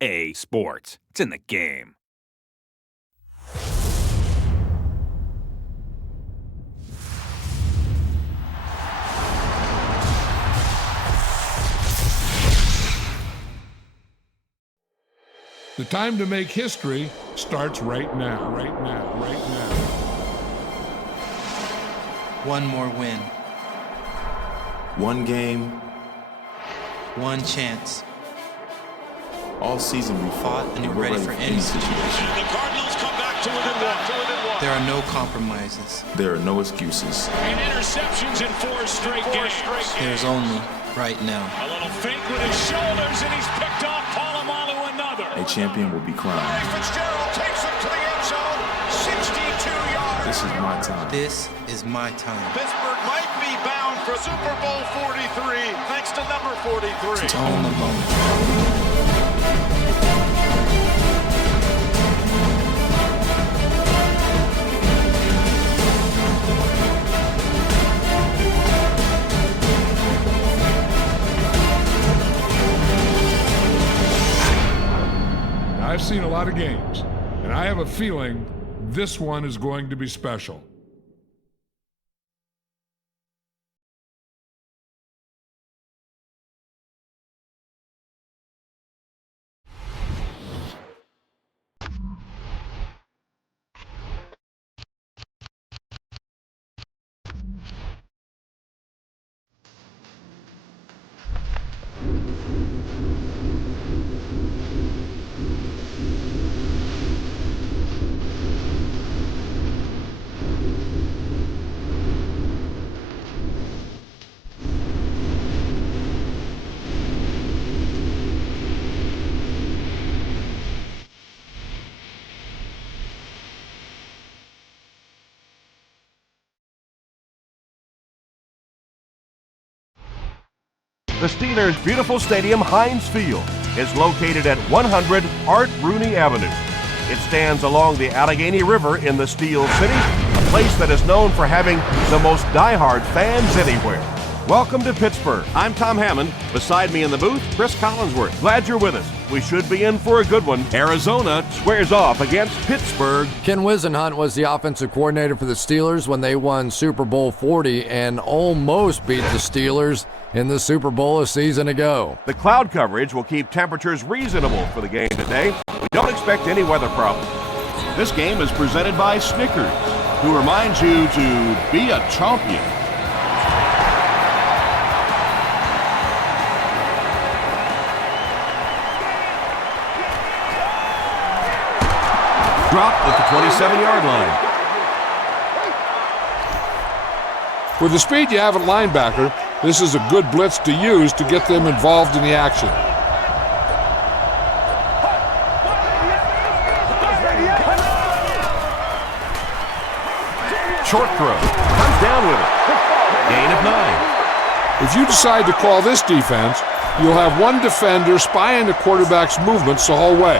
EA Sports. It's in the game. The time to make history starts right now, right now, right now. One more win. One game. One chance. All season we fought and we're ready for any situation. And the Cardinals come back to within one. There are no compromises. There are no excuses. And interceptions in four straight games. There's only right now. A little fake with his shoulders, and he's picked off Polamalu another. A champion will be crowned. Fitzgerald takes him to the end zone, 62 yards. This is my time. This is my time. Pittsburgh might be bound for Super Bowl 43, thanks to number 43. To own the moment. I've seen a lot of games, and I have a feeling this one is going to be special. The Steelers' beautiful stadium, Heinz Field, is located at 100 Art Rooney Avenue. It stands along the Allegheny River in the Steel City, a place that is known for having the most diehard fans anywhere. Welcome to Pittsburgh. I'm Tom Hammond. Beside me in the booth, Chris Collinsworth. Glad you're with us. We should be in for a good one. Arizona squares off against Pittsburgh. Ken Wisenhunt was the offensive coordinator for the Steelers when they won Super Bowl 40 and almost beat the Steelers in the Super Bowl a season ago. The cloud coverage will keep temperatures reasonable for the game today. We don't expect any weather problems. This game is presented by Snickers, who reminds you to be a champion. Dropped at the 27-yard line. With the speed you have at linebacker, this is a good blitz to use to get them involved in the action. Short throw. Comes down with it. Gain of 9. If you decide to call this defense, you'll have one defender spying the quarterback's movements the whole way,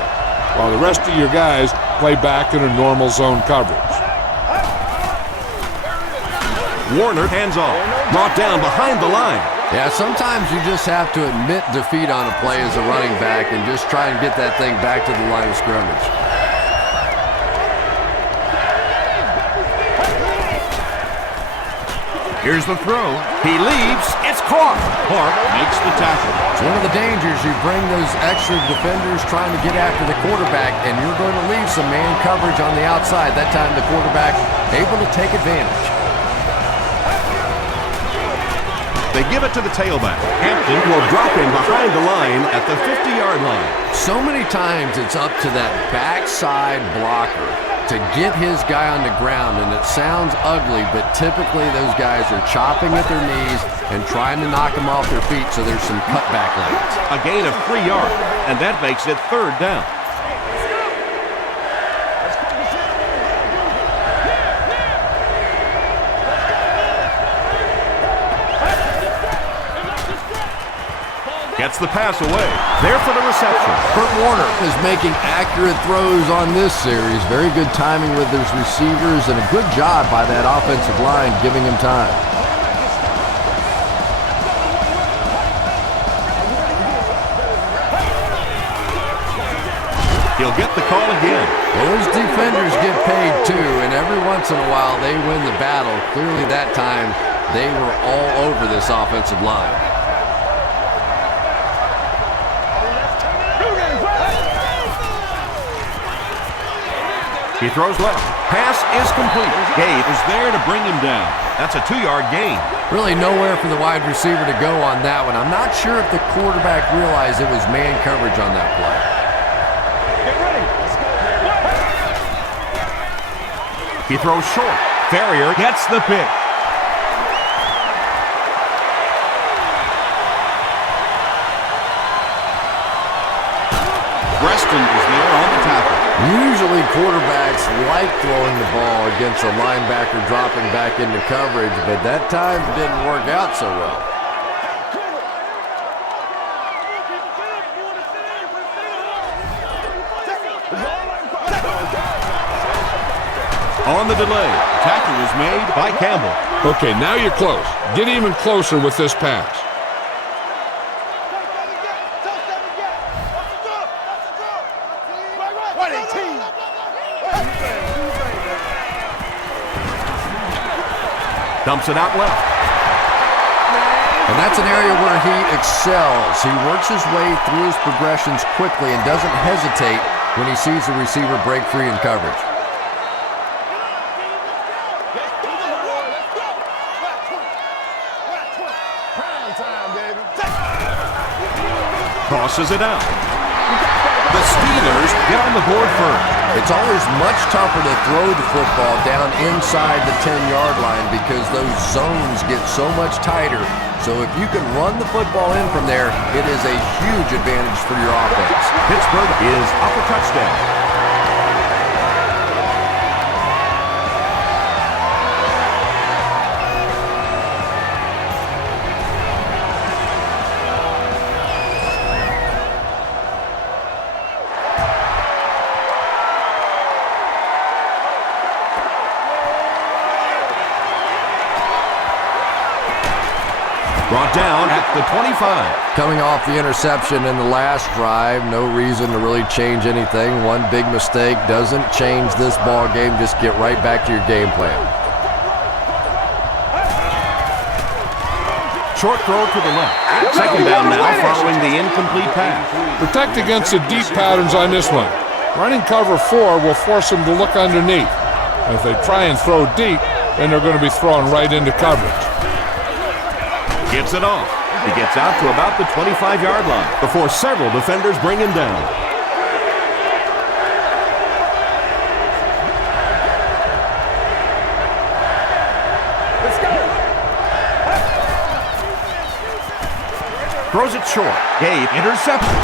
while the rest of your guys play back in a normal zone coverage. Warner hands off. Brought down behind the line. Yeah, sometimes you just have to admit defeat on a play as a running back and just try and get that thing back to the line of scrimmage. Here's the throw. He leaves. It's caught. Park makes the tackle. It's one of the dangers. You bring those extra defenders trying to get after the quarterback, and you're going to leave some man coverage on the outside. That time the quarterback able to take advantage. They give it to the tailback. Hampton will drop him behind the line at the 50-yard line. So many times it's up to that backside blocker to get his guy on the ground, and it sounds ugly, but typically those guys are chopping at their knees and trying to knock them off their feet, so there's some cutback lanes. A gain of 3 yards, and that makes it 3rd down. Gets the pass away. There for the reception. Kurt Warner is making accurate throws on this series. Very good timing with his receivers and a good job by that offensive line giving him time. He'll get the call again. Those defenders get paid too, and every once in a while they win the battle. Clearly that time they were all over this offensive line. He throws left. Pass is complete. Gabe is there to bring him down. That's a 2-yard gain. Really nowhere for the wide receiver to go on that one. I'm not sure if the quarterback realized it was man coverage on that play. He throws short. Ferrier gets the pick. Preston is there on the tackle. Usually quarterbacks like throwing the ball against a linebacker dropping back into coverage, but that time didn't work out so well. On the delay, tackle is made by Campbell. Okay, now you're close. Get even closer with this pass. Dumps it out left. And that's an area where he excels. He works his way through his progressions quickly and doesn't hesitate when he sees the receiver break free in coverage. Crosses it out. The Steelers get on the board first. It's always much tougher to throw the football down inside the 10-yard line because those zones get so much tighter. So if you can run the football in from there, it is a huge advantage for your offense. Pittsburgh is up a touchdown. Brought down at the 25. Coming off the interception in the last drive, no reason to really change anything. One big mistake doesn't change this ball game. Just get right back to your game plan. Short throw to the left. Second down now following the incomplete pass. Protect against the deep patterns on this one. Running cover 4 will force them to look underneath. And if they try and throw deep, then they're going to be thrown right into coverage. Gets it off. He gets out to about the 25-yard line before several defenders bring him down. Let's go. Throws it short. Gabe interception.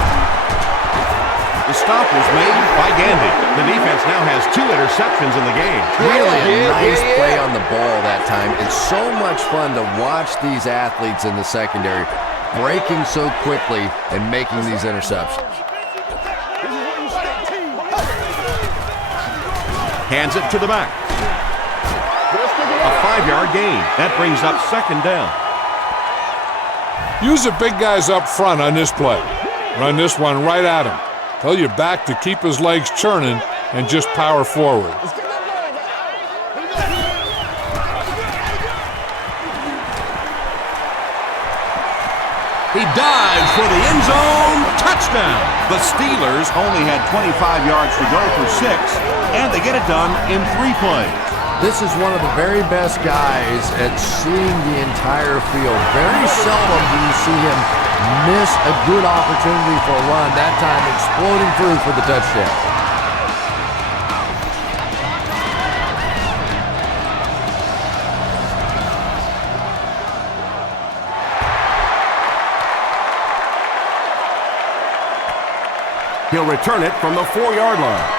The stop was made by Gandy. The defense now has 2 interceptions in the game. Really a nice play on the ball that time. It's so much fun to watch these athletes in the secondary breaking so quickly and making these interceptions. Hands it to the back. A 5-yard gain. That brings up second down. Use the big guys up front on this play. Run this one right at him. Tell your back to keep his legs churning and just power forward. He dives for the end zone. Touchdown. The Steelers only had 25 yards to go for 6, and they get it done in 3 plays. This is one of the very best guys at seeing the entire field. Very seldom do you see him miss a good opportunity for a run. That time exploding through for the touchdown. He'll return it from the 4-yard line.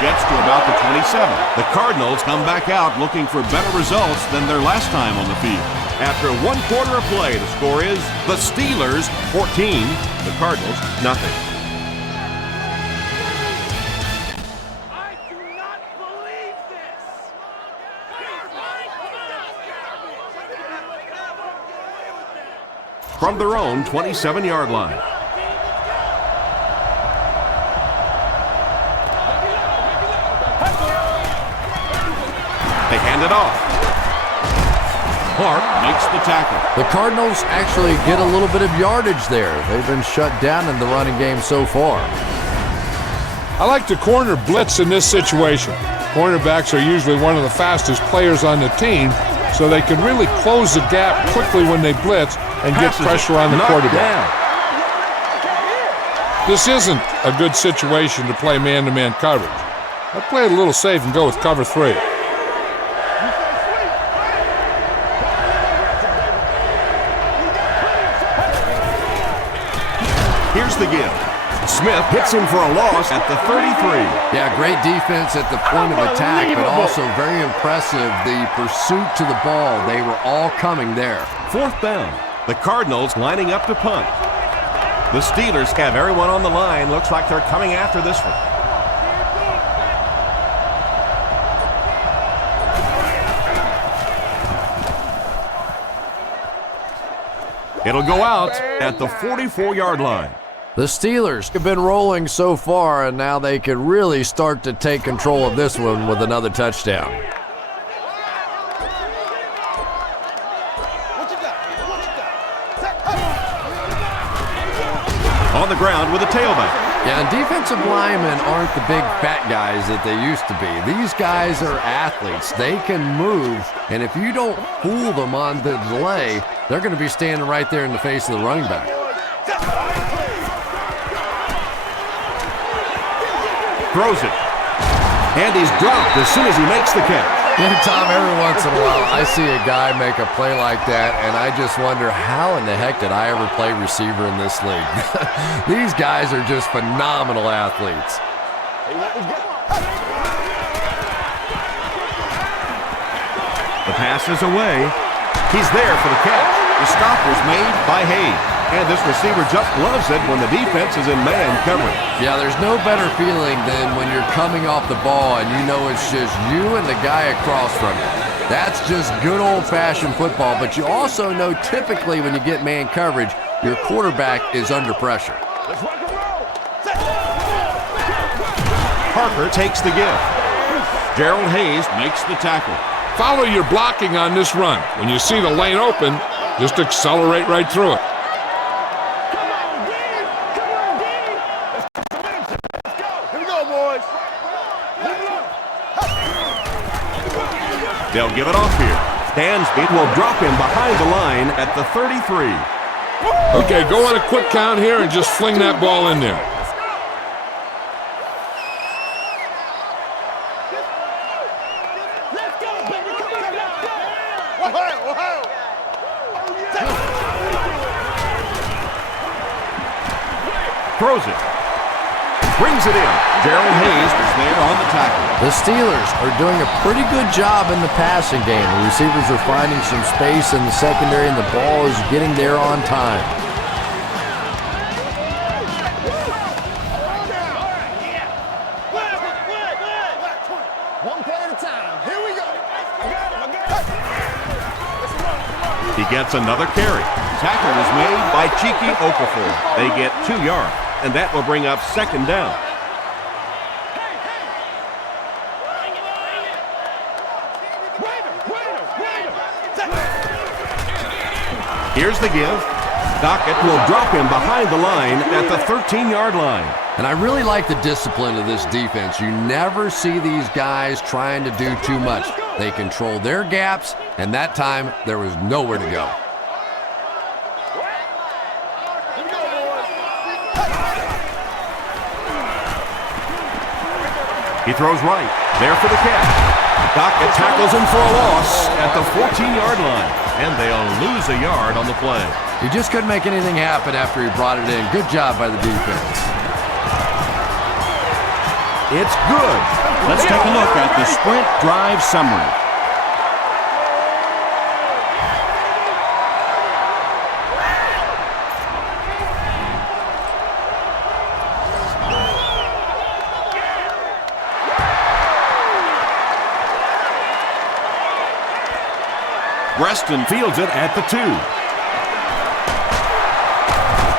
Gets to about the 27. The Cardinals come back out looking for better results than their last time on the field. After 1 quarter of play, the score is the Steelers 14, the Cardinals nothing. I do not believe this! From their own 27-yard line. hand it off. Clark makes the tackle. The Cardinals actually get a little bit of yardage there. They've been shut down in the running game so far. I like to corner blitz in this situation. Cornerbacks are usually one of the fastest players on the team, so they can really close the gap quickly when they blitz and get pressure on the quarterback. This isn't a good situation to play man-to-man coverage. I play it a little safe and go with cover 3. Here's the give. Smith hits him for a loss at the 33. Yeah, great defense at the point of attack, but also very impressive the pursuit to the ball. They were all coming there. 4th down. The Cardinals lining up to punt. The Steelers have everyone on the line. Looks like they're coming after this one. It'll go out at the 44-yard line. The Steelers have been rolling so far, and now they could really start to take control of this one with another touchdown. On the ground with a tailback. Yeah, and defensive linemen aren't the big fat guys that they used to be. These guys are athletes. They can move, and if you don't fool them on the delay, they're going to be standing right there in the face of the running back. Throws it. And he's dropped as soon as he makes the catch. Yeah, Tom, every once in a while, I see a guy make a play like that, and I just wonder, how in the heck did I ever play receiver in this league? These guys are just phenomenal athletes. The pass is away. He's there for the catch. The stop was made by Hayes. And this receiver just loves it when the defense is in man coverage. Yeah, there's no better feeling than when you're coming off the ball and you know it's just you and the guy across from you. That's just good old-fashioned football, but you also know typically when you get man coverage, your quarterback is under pressure. Parker takes the give. Gerald Hayes makes the tackle. Follow your blocking on this run. When you see the lane open, just accelerate right through it. They'll give it off here. Dansby will drop him behind the line at the 33. Okay, go on a quick count here and just fling that ball in there. Throws it. Brings it in. Gerald Hayes is there on the tackle. The Steelers are doing a pretty good job in the passing game. The receivers are finding some space in the secondary, and the ball is getting there on time. One play at a time. Here we go. He gets another carry. Tackle is made by Chiki Okafor. They get 2 yards, and that will bring up 2nd down. Here's the give. Dockett will drop him behind the line at the 13-yard line. And I really like the discipline of this defense. You never see these guys trying to do too much. They control their gaps, and that time there was nowhere to go. He throws right. There for the catch. Dockett tackles him for a loss at the 14-yard line, and they'll lose a yard on the play. He just couldn't make anything happen after he brought it in. Good job by the defense. It's good. Let's take a look at the sprint drive summary. Reston fields it at the 2.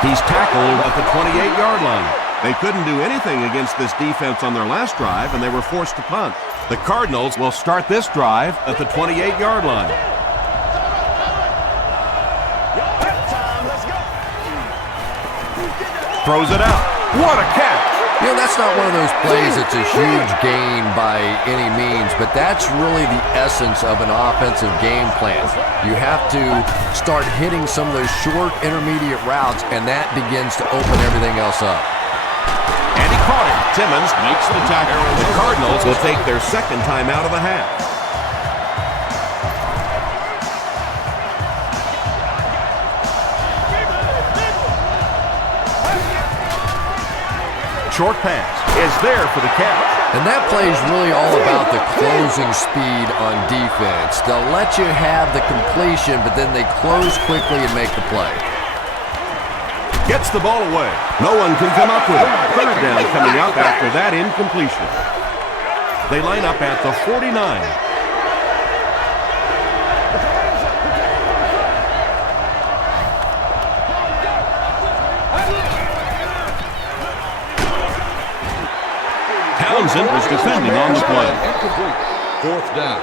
He's tackled at the 28-yard line. They couldn't do anything against this defense on their last drive, and they were forced to punt. The Cardinals will start this drive at the 28-yard line. Throws it out. What a catch! You know, that's not one of those plays that's a huge gain by any means, but that's really the essence of an offensive game plan. You have to start hitting some of those short intermediate routes, and that begins to open everything else up. And he caught it. Timmons makes the tackle. The Cardinals will take their second time out of the half. Short pass is there for the catch. And that play is really all about the closing speed on defense. They'll let you have the completion, but then they close quickly and make the play. Gets the ball away. No one can come up with it. Third down coming up after that incompletion. They line up at the 49. Townsend was defending on the play. Fourth down.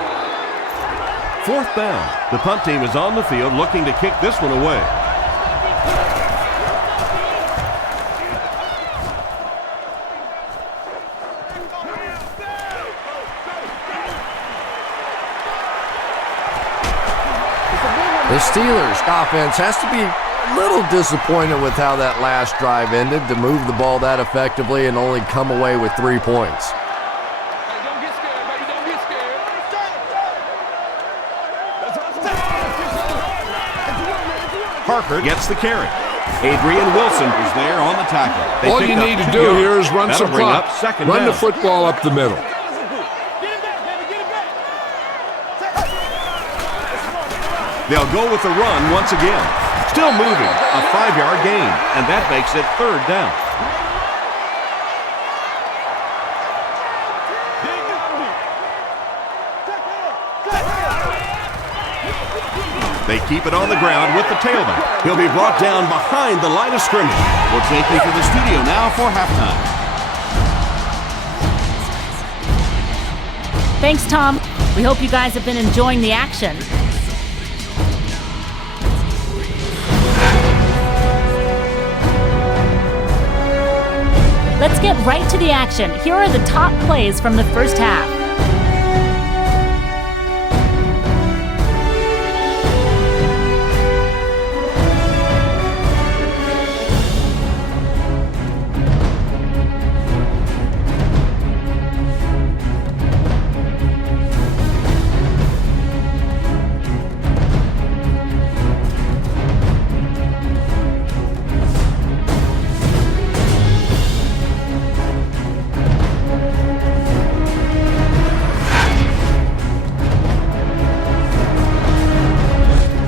Fourth down. The punt team is on the field looking to kick this one away. The Steelers' offense has to be a little disappointed with how that last drive ended, to move the ball that effectively and only come away with 3 points. Parker gets the carry. Adrian Wilson is there on the tackle. All you need to do here is run some clock. Run the football up the middle. They'll go with the run once again. Still moving, a 5-yard gain, and that makes it third down. They keep it on the ground with the tailback. He'll be brought down behind the line of scrimmage. We'll take you to the studio now for halftime. Thanks, Tom. We hope you guys have been enjoying the action. Let's get right to the action. Here are the top plays from the first half.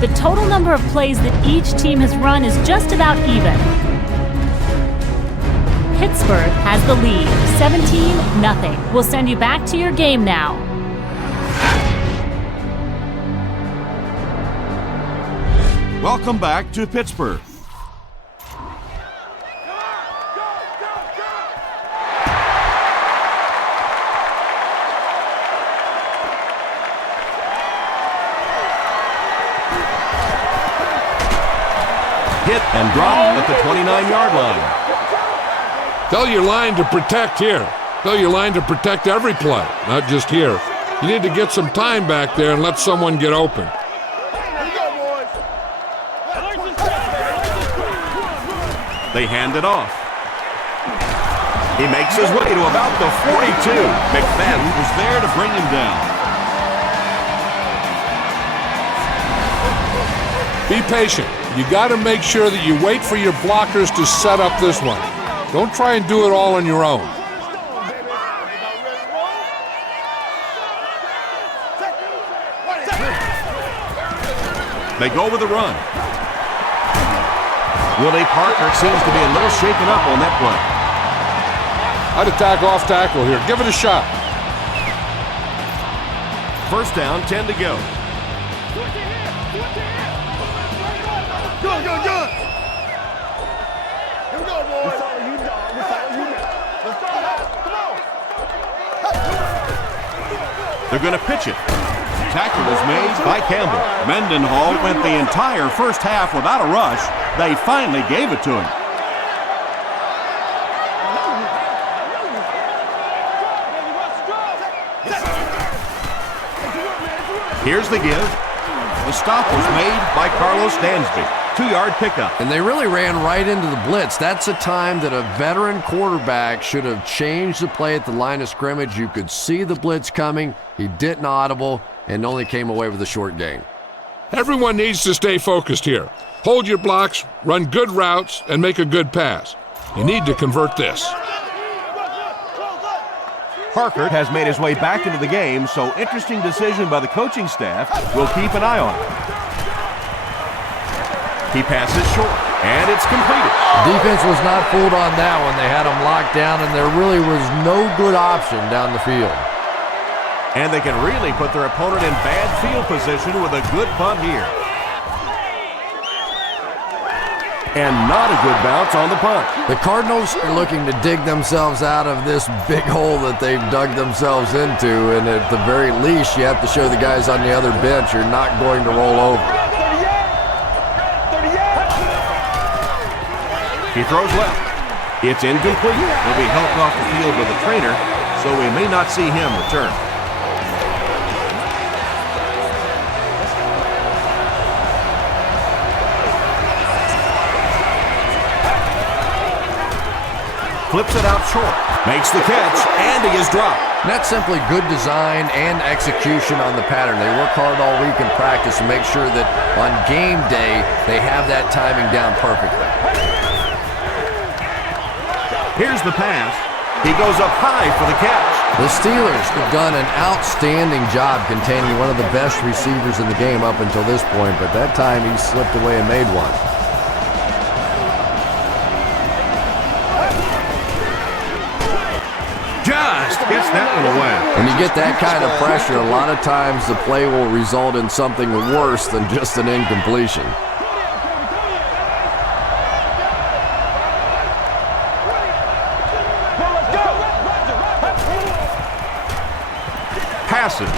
The total number of plays that each team has run is just about even. Pittsburgh has the lead, 17-0. We'll send you back to your game now. Welcome back to Pittsburgh. Hit and drop at the 29-yard line. Tell your line to protect here. Tell your line to protect every play, not just here. You need to get some time back there and let someone get open. They hand it off. He makes his way to about the 42. McFadden was there to bring him down. Be patient. You got to make sure that you wait for your blockers to set up this one. Don't try and do it all on your own. They go with the run. Willie Parker seems to be a little shaken up on that play. I'd attack off tackle here. Give it a shot. First down, 10 to go. Good. Here we go, boys. We follow you, dog. We follow you, They're going to pitch it. Tackle is made by Campbell. Mendenhall went the entire first half without a rush. They finally gave it to him. Here's the give. The stop was made by Carlos Dansby. 2-yard pickup. And they really ran right into the blitz. That's a time that a veteran quarterback should have changed the play at the line of scrimmage. You could see the blitz coming. He didn't audible and only came away with a short gain. Everyone needs to stay focused here. Hold your blocks, run good routes, and make a good pass. You need to convert this. Harkert has made his way back into the game, so interesting decision by the coaching staff. We'll keep an eye on it. He passes short, and it's completed. Defense was not fooled on that one. They had him locked down, and there really was no good option down the field. And they can really put their opponent in bad field position with a good punt here. And not a good bounce on the punt. The Cardinals are looking to dig themselves out of this big hole that they've dug themselves into, and at the very least, you have to show the guys on the other bench you're not going to roll over. He throws left. It's incomplete. He'll be helped off the field with a trainer, so we may not see him return. Flips it out short, makes the catch, and he is dropped. That's simply good design and execution on the pattern. They work hard all week in practice to make sure that on game day, they have that timing down perfectly. Here's the pass. He goes up high for the catch. The Steelers have done an outstanding job containing one of the best receivers in the game up until this point, but that time he slipped away and made one. Just gets that one away. When you get that kind of pressure, a lot of times the play will result in something worse than just an incompletion. Passes,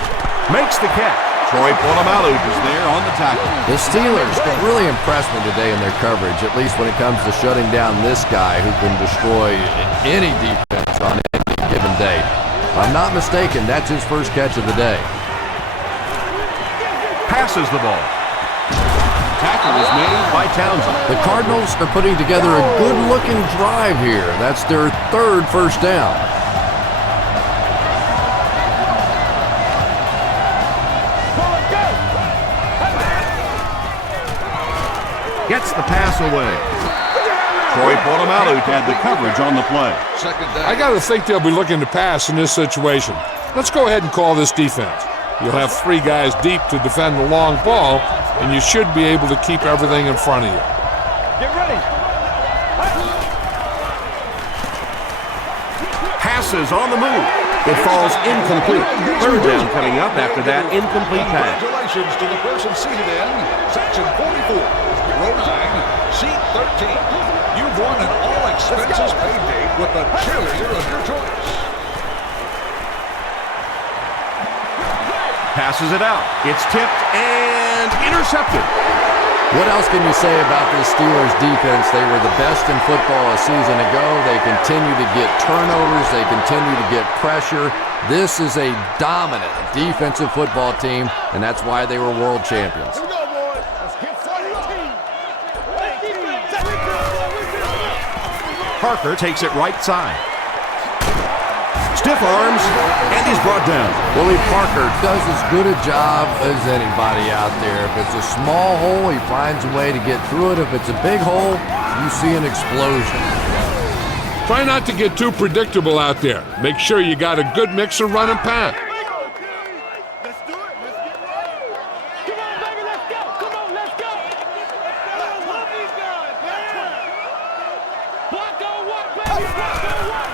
makes the catch. Troy Polamalu is there on the tackle. The Steelers have really impressed me today in their coverage, at least when it comes to shutting down this guy who can destroy any defense on any given day. If I'm not mistaken, that's his first catch of the day. Passes the ball. Tackle is made by Townsend. The Cardinals are putting together a good-looking drive here. That's their third first down. Gets the pass away. Troy Polamalu had the coverage on the play. I got to think they'll be looking to pass in this situation. Let's go ahead and call this defense. You'll have 3 guys deep to defend the long ball, and you should be able to keep everything in front of you. Get ready. Passes on the move. It falls incomplete. Third down coming up after that incomplete pass. Congratulations to the person seated in section 44, row 9, seat 13. You've won an all-expenses paid date with the cheerleader of your choice. Passes it out. It's tipped and intercepted. What else can you say about this Steelers defense? They were the best in football a season ago. They continue to get turnovers. They continue to get pressure. This is a dominant defensive football team, and that's why they were world champions. Here we go, boys. Let's get Parker takes it right side. Stiff arms, and he's brought down. Willie Parker does as good a job as anybody out there. If it's a small hole, he finds a way to get through it. If it's a big hole, you see an explosion. Try not to get too predictable out there. Make sure you got a good mix of run and pass. Let's do it. Let's get ready. Come on, baby. Let's go. Come on, let's go. I love these guys, man. Block on what, baby? Block on what?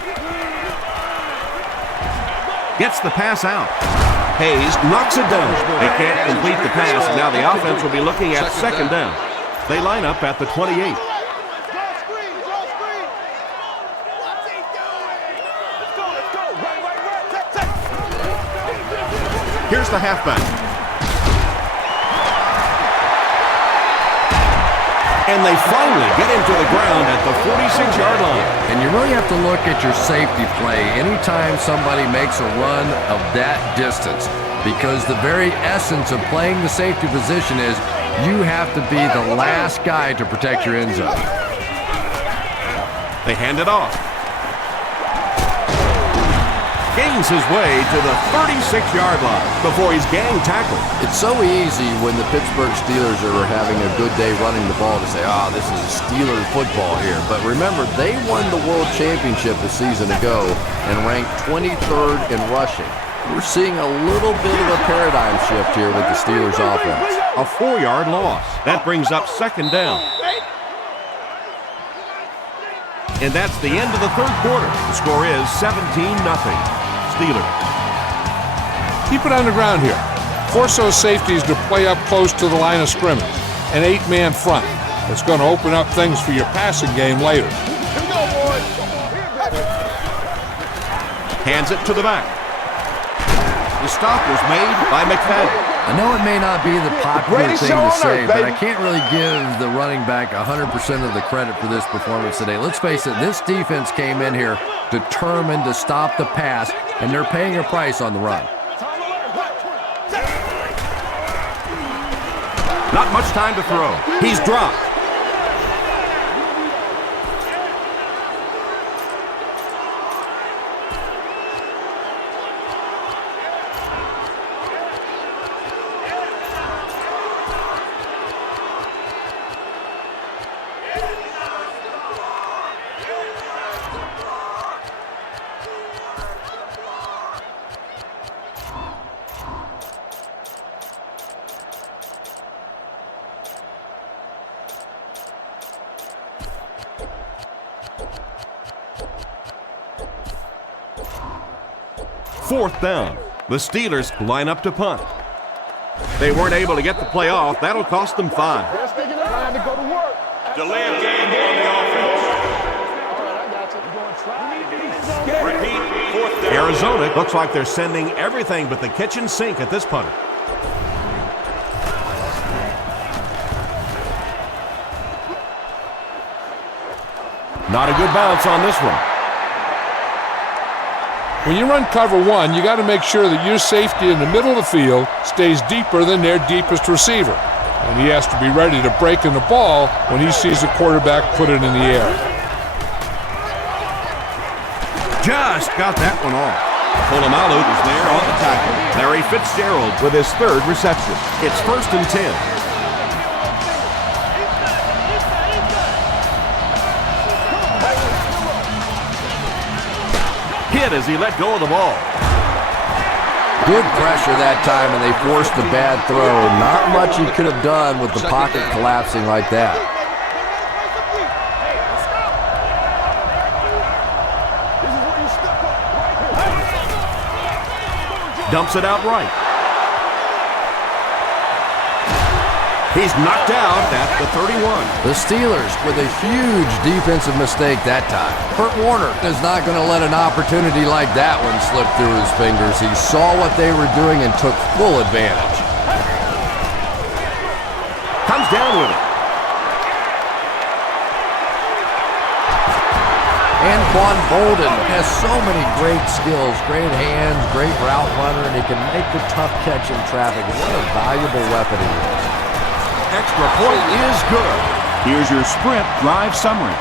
Gets the pass out. Hayes knocks it down. They can't complete the pass, and now the offense will be looking at second down. They line up at the 28. Here's the halfback. And they finally get him to the ground at the 46-yard line. And you really have to look at your safety play anytime somebody makes a run of that distance, because the very essence of playing the safety position is you have to be the last guy to protect your end zone. They hand it off. Gains his way to the 36-yard line before he's gang tackled. It's so easy when the Pittsburgh Steelers are having a good day running the ball to say, this is Steelers football here. But remember, they won the World Championship a season ago and ranked 23rd in rushing. We're seeing a little bit of a paradigm shift here with the Steelers offense. A 4-yard loss. That brings up second down. And that's the end of the third quarter. The score is 17-0. Steelers. Keep it on the ground here. Force those safeties to play up close to the line of scrimmage. An 8-man front. It's going to open up things for your passing game later. Here we go, boys. Hands it to the back. The stop was made by McFadden. I know it may not be the popular thing to say, but I can't really give the running back 100% of the credit for this performance today. Let's face it, this defense came in here determined to stop the pass, and they're paying a price on the run. Not much time to throw. He's dropped. Fourth down. The Steelers line up to punt. They weren't able to get the play off. That'll cost them 5. Delay of game on the offense. Repeat, fourth down. Arizona looks like they're sending everything but the kitchen sink at this punter. Not a good bounce on this one. When you run cover one, you got to make sure that your safety in the middle of the field stays deeper than their deepest receiver. And he has to be ready to break in the ball when he sees the quarterback put it in the air. Just got that one off. Polamalu is there on the tackle. Larry Fitzgerald with his third reception. It's 1st and 10. Hit as he let go of the ball. Good pressure that time, and they forced the bad throw. Not much he could have done with the pocket collapsing like that. Dumps it out right. He's knocked out at the 31. The Steelers with a huge defensive mistake that time. Kurt Warner is not going to let an opportunity like that one slip through his fingers. He saw what they were doing and took full advantage. Comes down with it. Anquan Bolden has so many great skills, great hands, great route runner, and he can make the tough catch in traffic. What a valuable weapon he is. Extra point is good. Here's your sprint drive summary.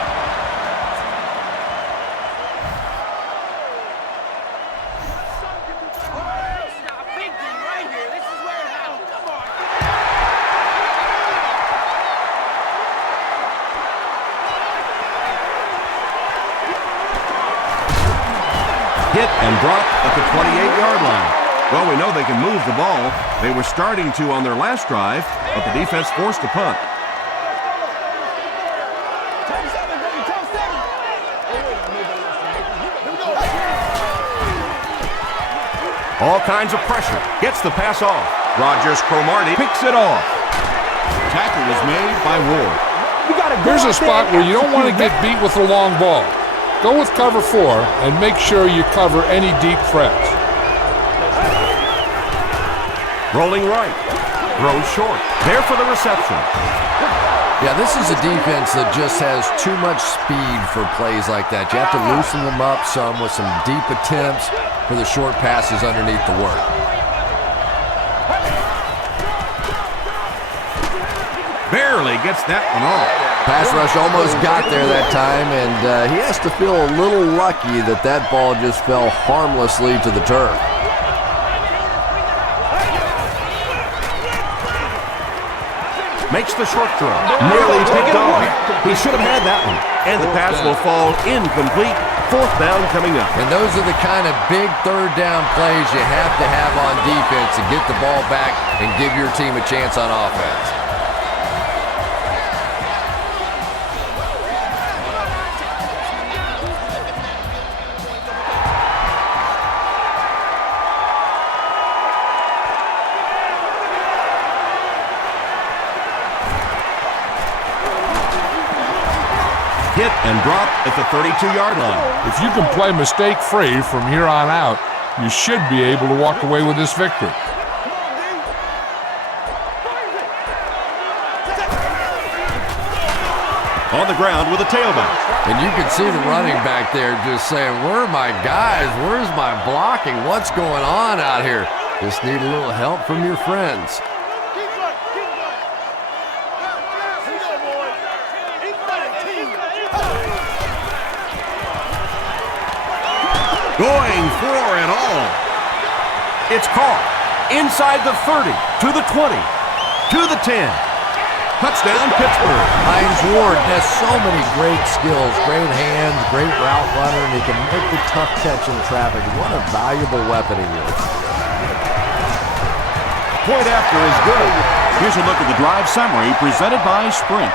Hit and drop at the 28-yard line. Well, we know they can move the ball. They were starting to on their last drive, but the defense forced a punt. All kinds of pressure. Gets the pass off. Rogers Cromartie picks it off. Tackle was made by Ward. Here's a spot where you don't want to get beat with a long ball. Go with cover 4 and make sure you cover any deep threats. Rolling right. Throws short. There for the reception. Yeah, this is a defense that just has too much speed for plays like that. You have to loosen them up some with some deep attempts for the short passes underneath the work. Barely gets that one off. Pass rush almost got there that time, and he has to feel a little lucky that that ball just fell harmlessly to the turf. Makes the short throw. Nearly picked off. He should have had that one. And the pass will fall incomplete. Fourth down coming up. And those are the kind of big third down plays you have to have on defense to get the ball back and give your team a chance on offense. Hit and drop at the 32-yard line. If you can play mistake-free from here on out, you should be able to walk away with this victory. On the ground with a tailback. And you can see the running back there just saying, where are my guys? Where's my blocking? What's going on out here? Just need a little help from your friends. Going for it all. It's caught. Inside the 30, to the 20, to the 10. Touchdown, Pittsburgh. Hines Ward has so many great skills, great hands, great route runner, and he can make the tough catch in traffic. What a valuable weapon he is. Point after is good. Here's a look at the drive summary presented by Sprint.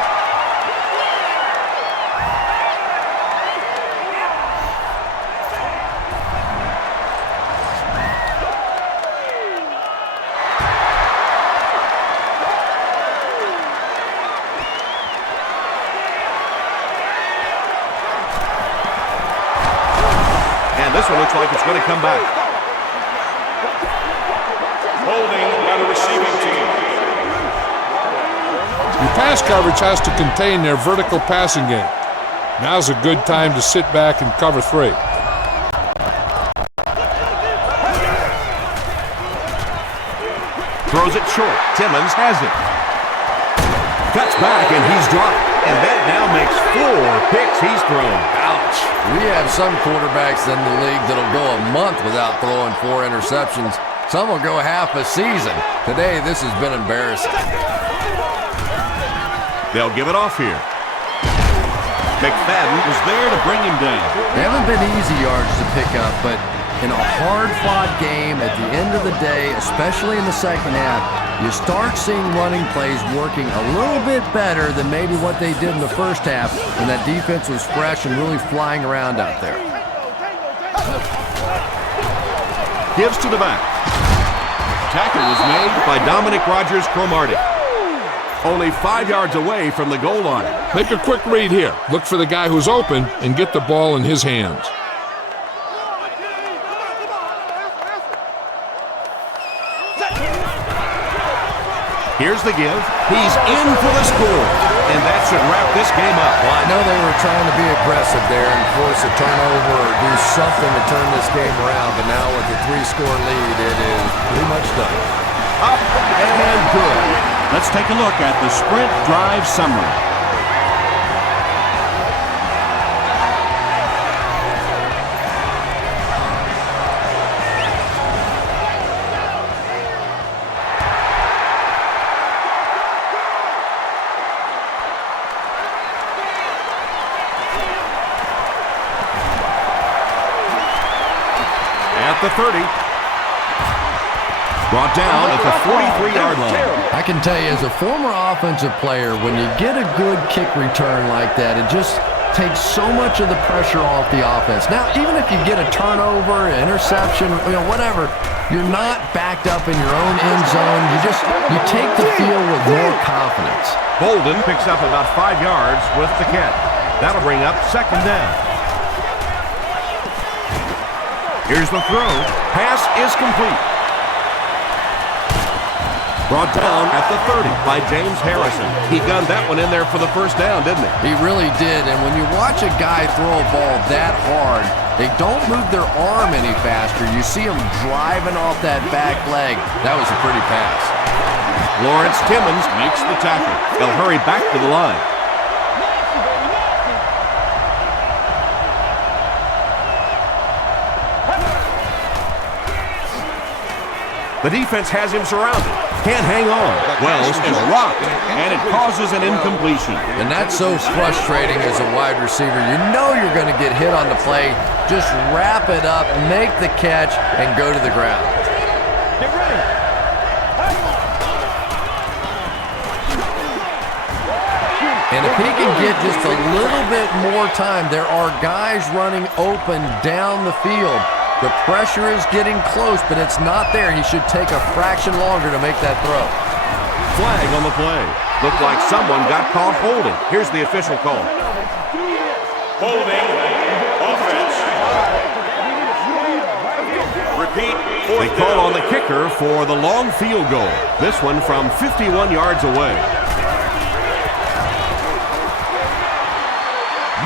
This one looks like it's going to come back. Holding by the receiving team. Your pass coverage has to contain their vertical passing game. Now's a good time to sit back and cover three. Throws it short. Timmons has it. Cuts back and he's dropped. And that now makes 4 picks he's thrown. Ouch. We have some quarterbacks in the league that'll go a month without throwing 4 interceptions. Some will go half a season. Today, this has been embarrassing. They'll give it off here. McFadden was there to bring him down. They haven't been easy yards to pick up, but in a hard-fought game at the end of the day, especially in the second half, you start seeing running plays working a little bit better than maybe what they did in the first half when that defense was fresh and really flying around out there. Gives to the back. Tackle was made by Dominic Rodgers-Cromartie. Only 5 yards away from the goal line. Make a quick read here. Look for the guy who's open and get the ball in his hands. Here's the give. He's in for the score. And that should wrap this game up. Well, I know they were trying to be aggressive there and force a turnover or do something to turn this game around, but now with a 3-score lead, it is pretty much done. Up and good. Let's take a look at the Sprint drive summary. At the 30. Brought down at the 43-yard line. I can tell you, as a former offensive player, when you get a good kick return like that, it just takes so much of the pressure off the offense. Now, even if you get a turnover, an interception, whatever, you're not backed up in your own end zone. You take the field with more confidence. Bolden picks up about 5 yards with the catch. That'll bring up second down. Here's the throw. Pass is complete. Brought down at the 30 by James Harrison. He gunned that one in there for the first down, didn't he? He really did, and when you watch a guy throw a ball that hard, they don't move their arm any faster. You see him driving off that back leg. That was a pretty pass. Lawrence Timmons makes the tackle. They'll hurry back to the line. The defense has him surrounded. Can't hang on. Wells is rocked, and it causes an incompletion. And that's so frustrating as a wide receiver. You know you're going to get hit on the play. Just wrap it up, make the catch, and go to the ground. Get ready. And if he can get just a little bit more time, there are guys running open down the field. The pressure is getting close, but it's not there. He should take a fraction longer to make that throw. Flag on the play. Looked like someone got caught holding. Here's the official call. Holding. Offense. Repeat. They call on the kicker for the long field goal. This one from 51 yards away.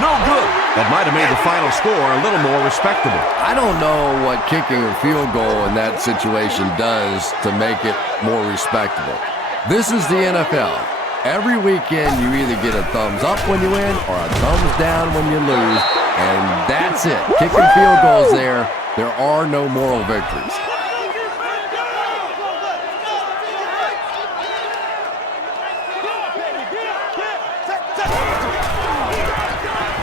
No good. That might have made the final score a little more respectable. I don't know what kicking a field goal in that situation does to make it more respectable. This is the NFL. Every weekend you either get a thumbs up when you win or a thumbs down when you lose, and that's it. Kicking field goals there are no moral victories.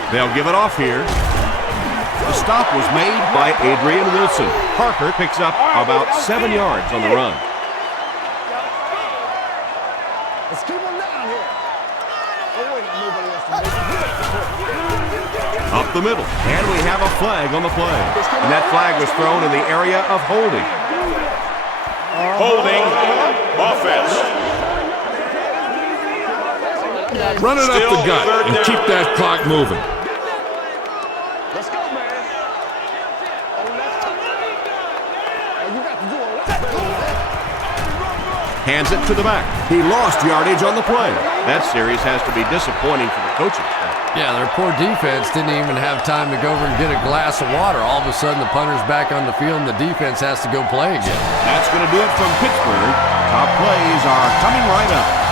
They'll give it off here. The stop was made by Adrian Wilson. Parker picks up about 7 yards on the run. Let's keep him down here. Oh, wait, nobody else to make it. Up the middle. And we have a flag on the play. And that flag was thrown in the area of holding. Holding. Offense. Run it up the gut and keep that clock moving. Let's go, man. Hands it to the back. He lost yardage on the play. That series has to be disappointing for the coaching staff. Yeah, their poor defense didn't even have time to go over and get a glass of water. All of a sudden, the punter's back on the field, and the defense has to go play again. That's going to do it from Pittsburgh. Top plays are coming right up.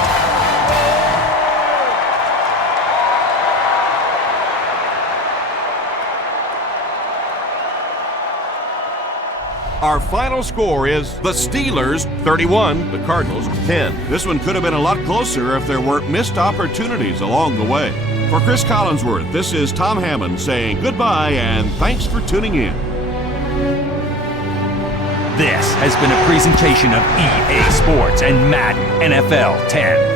Our final score is the Steelers 31, the Cardinals 10. This one could have been a lot closer if there weren't missed opportunities along the way. For Chris Collinsworth, this is Tom Hammond saying goodbye and thanks for tuning in. This has been a presentation of EA Sports and Madden NFL 10.